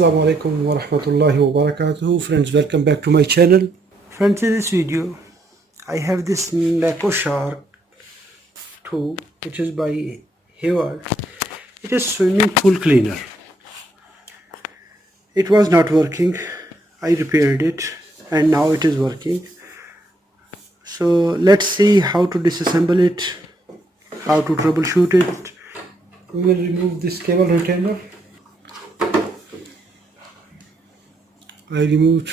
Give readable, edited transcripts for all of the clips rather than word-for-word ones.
Assalamu alaikum wa rahmatullahi wa barakatuh. Friends, welcome back to my channel. Friends, in this video I have this MakoShark 2, which is by Hayward. It is swimming pool cleaner. It was not working. I repaired it and now it is working. So let's see how to disassemble it, how to troubleshoot it. We will remove this cable retainer. I removed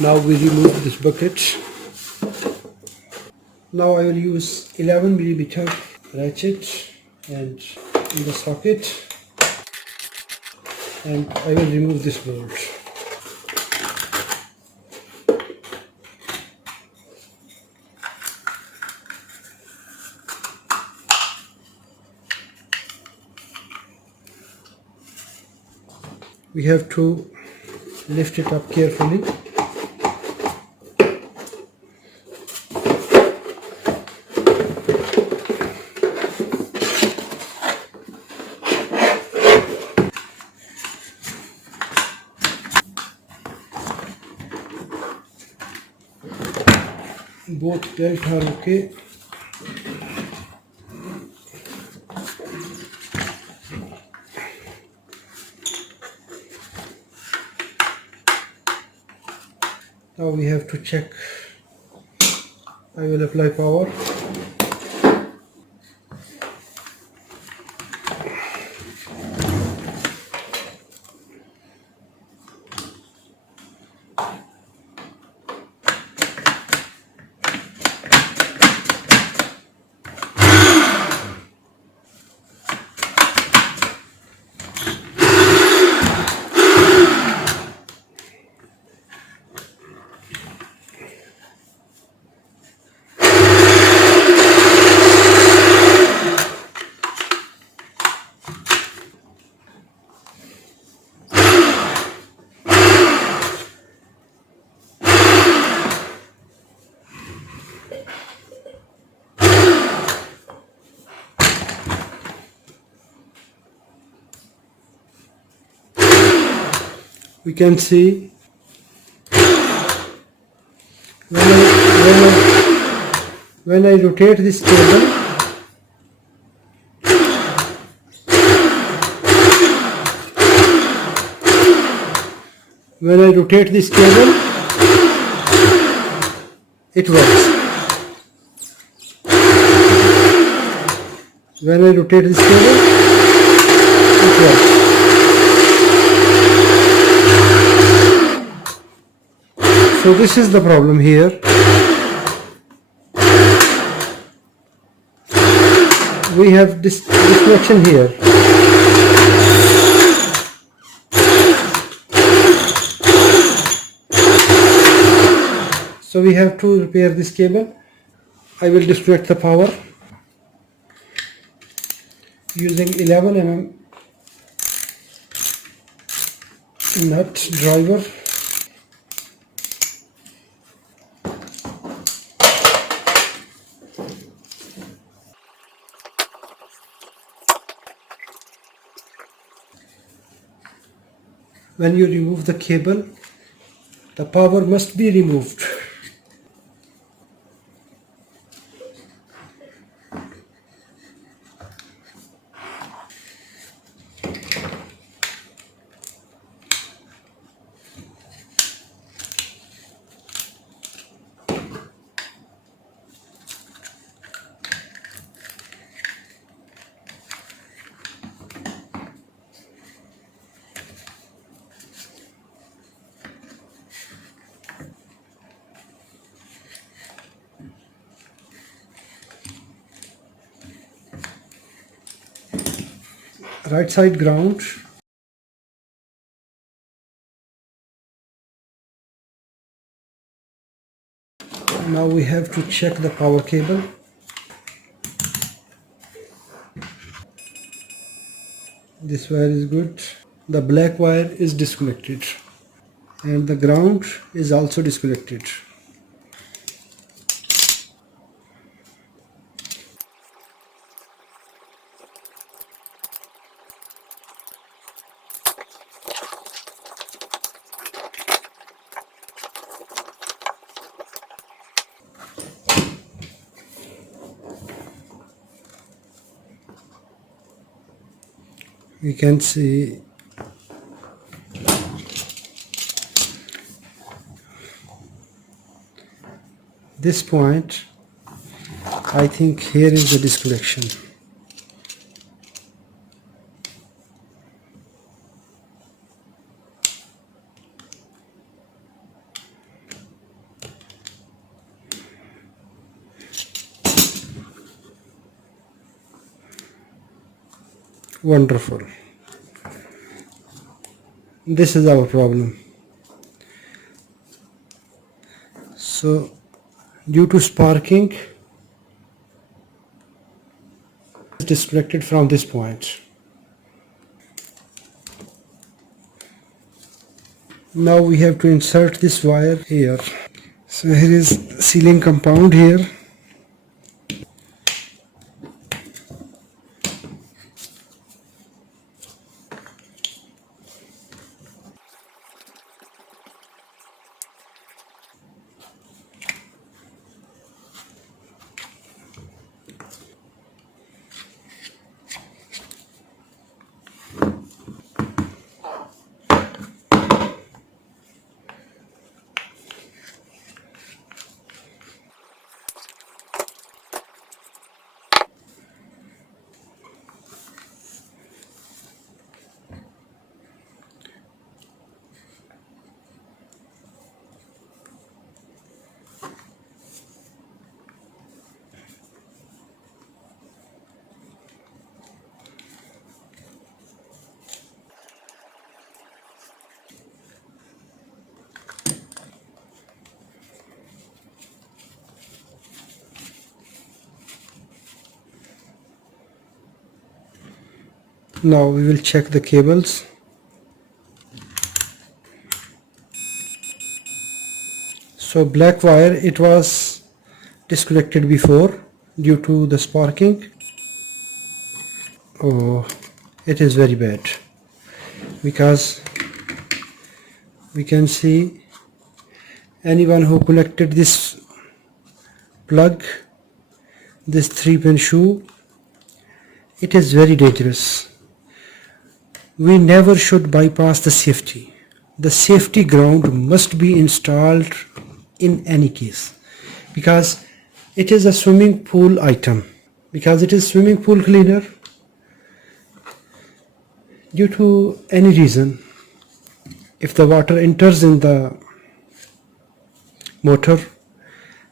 now we remove this bucket. Now I will use 11mm ratchet and in the socket, and I will remove this bolt. We have to lift it up carefully. Both belts are okay. Now we have to check. I will apply power. We can see when I rotate this cable, it works. When I rotate this cable, it works. So this is the problem here. We have this disconnection here. So we have to repair this cable. I will disconnect the power using 11mm nut driver. When you remove the cable, the power must be removed. Right side ground. Now we have to check the power cable. This wire is good. The black wire is disconnected and the ground is also disconnected. We can see this point. I think here is the disconnection. Wonderful. This is our problem. So due to sparking, it's disconnected from this point. Now we have to insert this wire here. So here is sealing compound here. Now we will check the cables. So black wire, it was disconnected before due to the sparking. Oh, it is very bad because we can see anyone who connected this plug, this 3-pin shoe, it is very dangerous. We never should bypass the safety. The safety ground must be installed in any case because it is a swimming pool item. Because it is swimming pool cleaner, due to any reason, if the water enters in the motor,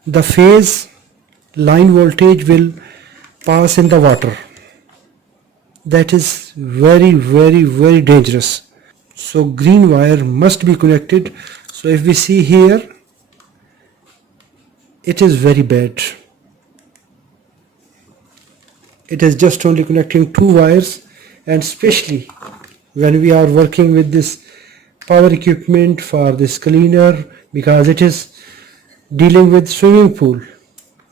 the phase line voltage will pass in the water. That is very, very, very dangerous. So green wire must be connected. So if we see here, it is very bad. It is just only connecting 2 wires, and especially when we are working with this power equipment for this cleaner, because it is dealing with swimming pool,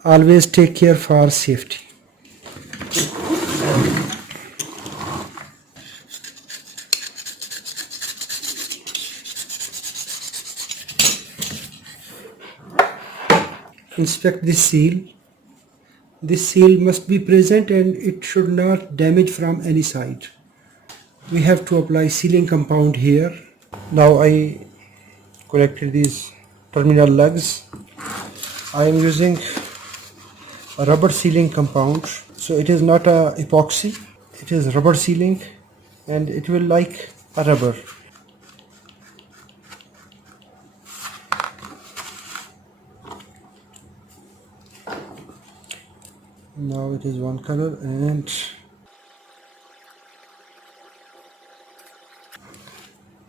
always take care for safety. Inspect this seal. This seal must be present and it should not damage from any side. We have to apply sealing compound here. Now I connected these terminal lugs. I am using a rubber sealing compound. So it is not a epoxy, it is rubber sealing and it will like a rubber. Now it is one color and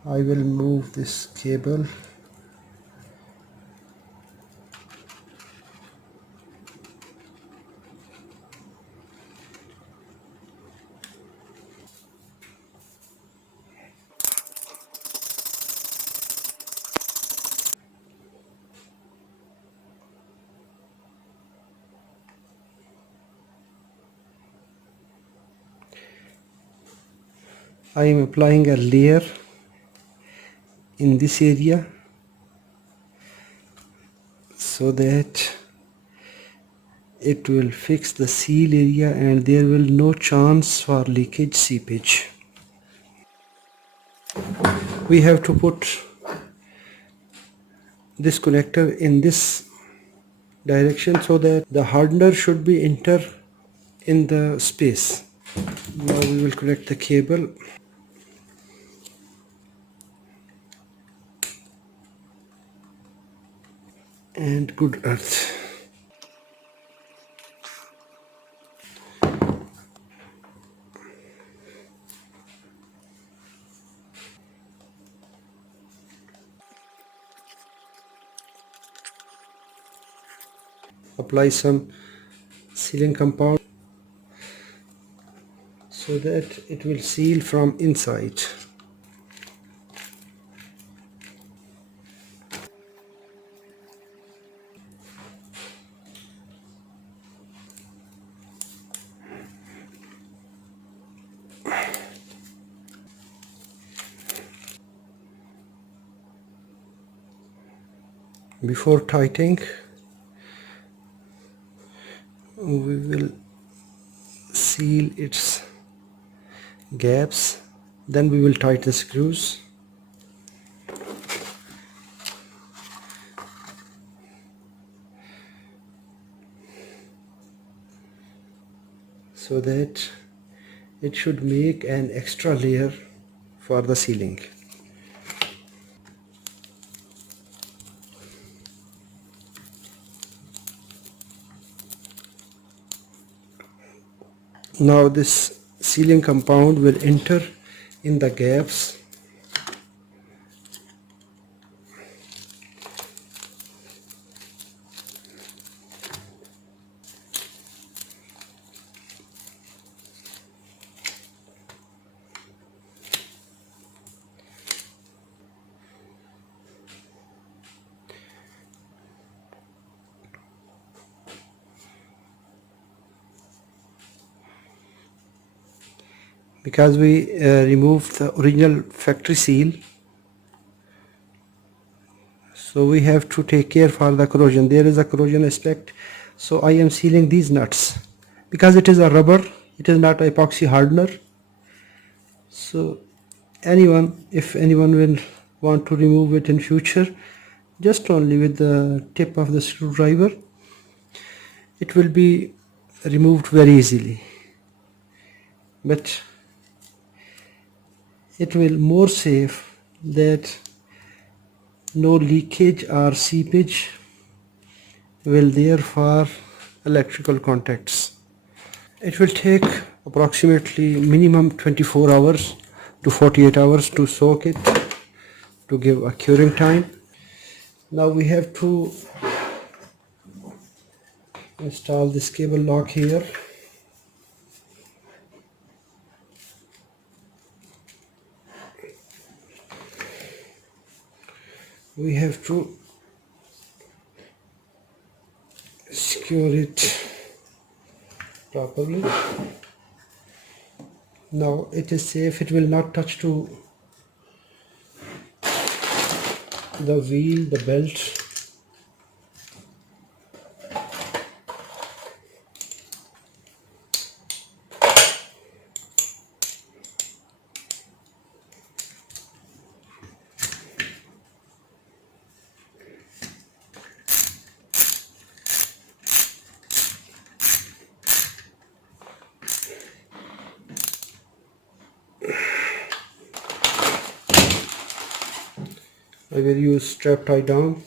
I will move this cable. I am applying a layer in this area so that it will fix the seal area and there will no chance for leakage, seepage. We have to put this connector in this direction so that the hardener should be enter in the space. Now we will connect the cable. And good earth. Apply some sealing compound so that it will seal from inside. Before tightening, we will seal its gaps, then we will tighten the screws. So that it should make an extra layer for the sealing. Now this sealing compound will enter in the gaps . Because we removed the original factory seal, so we have to take care for the corrosion. There is a corrosion aspect, so I am sealing these nuts because it is a rubber, it is not epoxy hardener. So if anyone will want to remove it in future, just only with the tip of the screwdriver, it will be removed very easily. But it will more safe that no leakage or seepage will there for electrical contacts. It will take approximately minimum 24 hours to 48 hours to soak it to give a curing time. Now we have to install this cable lock here. We have to secure it properly. Now it is safe, it will not touch to the wheel, the belt. I will use strap tie down.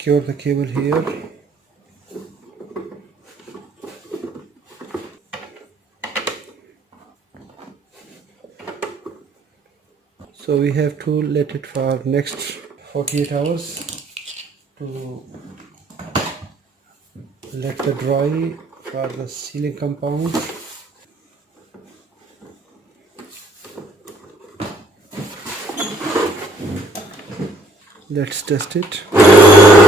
secure the cable here. So we have to let it for next 48 hours to let the dry for the sealing compound. Let's test it.